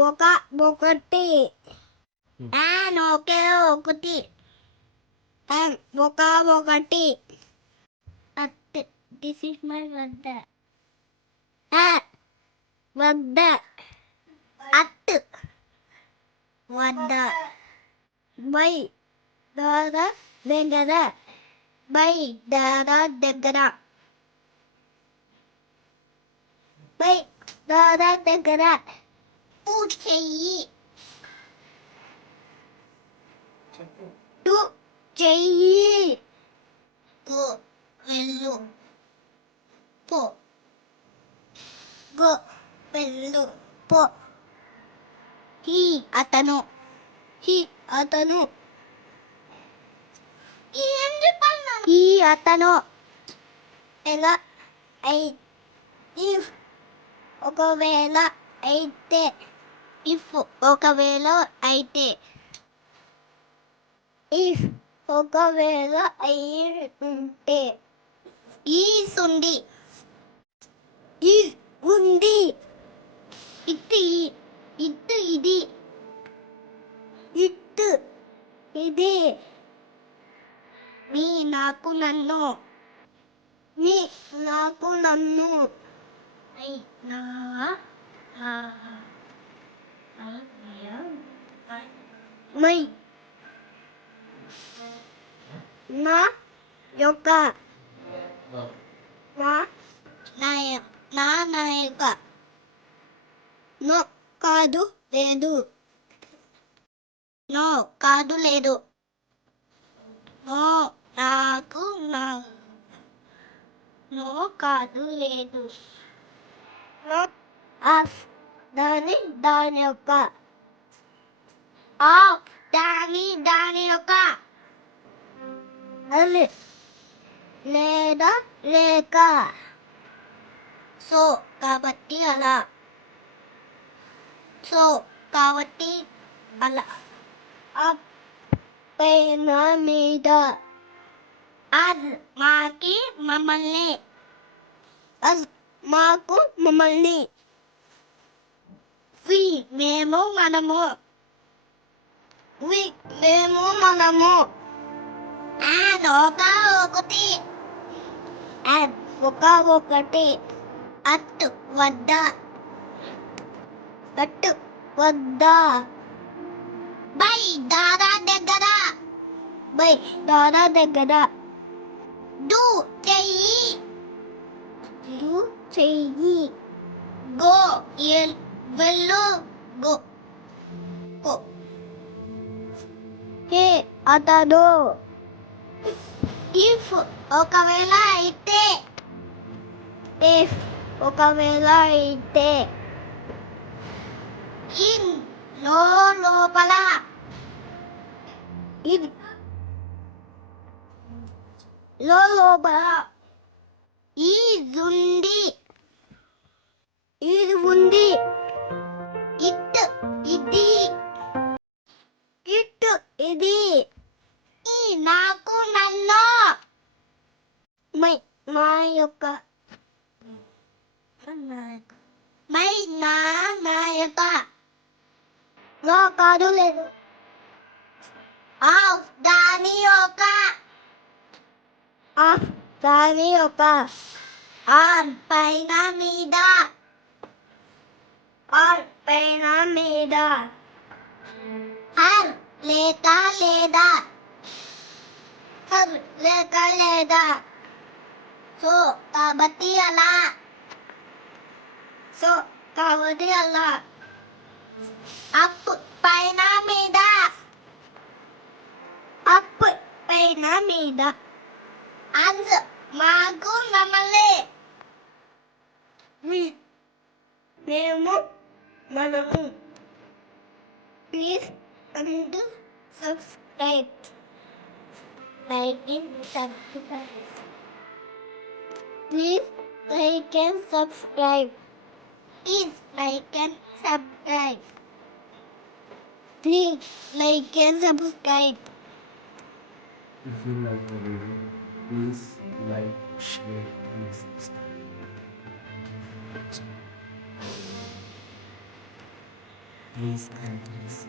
ఒక ఒకటి ఒకే ఒకటి ఒక ఒకటి దిస్ ఇస్ మై వద్ద వద్ద అట్ వద్ద బై దాద దగ్గర బై దాద దగ్గర బై దాద దగ్గర చెయ్యి చెయ్యి వెళ్ళు పో వెళ్ళు పో అతను అతను అతను ఎలా ఇఫ్ ఒకవేళ అయితే ఇఫ్ ఒకవేళ అయితే ఇఫ్ ఒకవేళ ఉంటే ఈస్ ఉంది ఉంది ఇది ఇది మీ నాకు నన్ను మై నా యొక్క నాయక నో కాదు లేదు నో కాదు లేదు నో నాకు నో కాదు లేదు నో ఆఫ్ దాని యొక్క ఆఫ్ దాని యొక్క లేదా లేక సో కాబట్టి అలా పైన మీద మాకు మమ్మల్ని మేము మనము ఒక ఒకటి అట్ వద్ద బై దాదా దగ్గర డు చెయ్యి గో వెళ్ళు గో అతడు ఇఫ్ ఒకవేళ అయితే ఇన్ లోపల లోపల ఇది ఉంది ఇట్ ఇది నాకు నన్ను మా యొక్క నాయక నో కాదు లేదు ఆఫ్ దాని యొక్క ఆన్ పైన మీద హర్ లేక లేదా సో కాబట్టి అలా అప్ పైన మీద అండ్ మాకు మమ్మల్ని మేము మనము please and subscribe please like and subscribe please like and subscribe If you like the video, please like, share, and subscribe. Please and please.